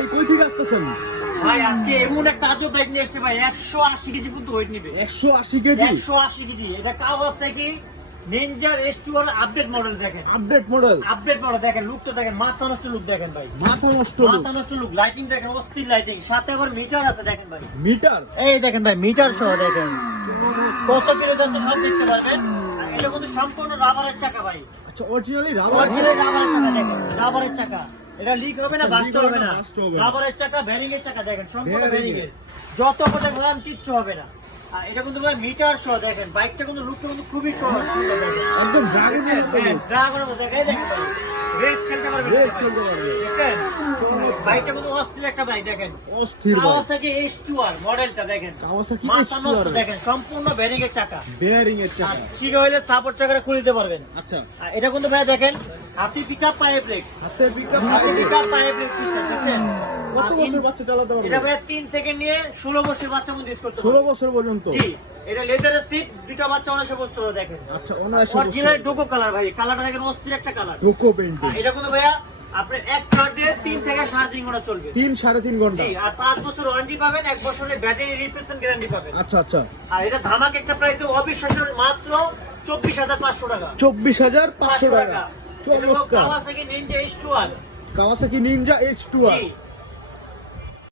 ভাই কই থেকে আসতেছেন? ভাই আজকে এমন একটা আজব বাইক নিয়ে এসেছে ভাই, 180 কেজি পর্যন্ত ওয়েট নিবে। 180 কেজি? 180 কেজি। এটা Kawasaki Ninja S2 update model দেখেন। Update model? আপডেট মডেল দেখেন, লুকটা দেখেন, মাথা নষ্ট লুক দেখেন ভাই। মাথা নষ্ট মাথা নষ্ট লুক, লাইটিং দেখেন, অস্থির লাইটিং, সাথে আবার মিটার আছে দেখেন ভাই। মিটার? এই দেখেন ভাই, মিটার সহ দেখেন কত কিলো যাচ্ছে সব দেখতে পারবেন। আর এটা কিন্তু সম্পূর্ণ রাবারের চাকা ভাই। আচ্ছা, অরিজিনালি রাবার? অরিজিনাল রাবারের চাকা দেখেন, রাবারের চাকা। এটা লিক হবে না, বাস্ট হবে না। বাস্ট হবে না। রাবারের চাকা, ব্যারিং এর চাকা দেখেন, সম্পূর্ণ Bearing ব্যারিং এর। যত বড় ঘোরান কিচ্ছু হবে না। আর এটা কিন্তু ভাই মিটার সহ দেখেন, বাইকটা কিন্তু লুকটা কিন্তু খুবই সুন্দর দেখেন। একদম ড্রাগনের মতো। হ্যাঁ, ড্রাগনের মতো দেখেন, এই দেখেন ভাই। রেস খেলতে পারবেন, রেস খেলতে পারবে। দেখেন বাইকটা কিন্তু অস্থির একটা বাইক দেখেন। অস্থির ভাই। কাওয়াসাকি S2R মডেলটা দেখেন, কাওয়াসাকি মাথা নষ্ট S2R দেখেন, সম্পূর্ণ ব্যারিং এর চাকা। বেয়ারিং এর আর চাকা? শিখে হইলে সাপোর্ট চাকাটা খুলে দিতে পারবেন। আচ্ছা, আর এটা কিন্তু ভাই দেখেন, হাতি পিকআপ পায়ে ব্রেক, হাতে পিকআপ? হাতি পিকআপ পায়ে ব্রেক সিস্টেম দেখছেন। কত আর বছর বাচ্চা চালাতে পারবে? এটা ভাই 3 থেকে নিয়ে 16 বছর বাচ্চা মধ্যে ইউজ করতে 16 পারবে। বছর পর্যন্ত? জি, এটা লেদারের সিট, দুটো বাচ্চা অনায়াসে বসতে পারে দেখেন। আচ্ছা, অনায়াসে অরিজিনাল ডোকো কালার ভাই, কালারটা দেখেন অস্থির একটা কালার। ডোকো পেইন্টিং? এটা কিন্তু ভাইয়া আপনার এক চার্জ দিয়ে 3 থেকে 3.5 ঘন্টা চলবে। 3-3.5 ঘন্টা? জি, আর 5 বছর ওয়ারেন্টি পাবেন, 1 বছরের ব্যাটারি রিপ্লেসমেন্ট গ্যারান্টি পাবেন। আচ্ছা আচ্ছা। আর এটা ধামাক একটা প্রাইস তো অবিশ্বাস্য, মাত্র 24,500 টাকা। 24,500 টাকা? এটা হলো চমৎকার। Kawasaki Ninja S2R। Kawasaki Ninja S2R? জি।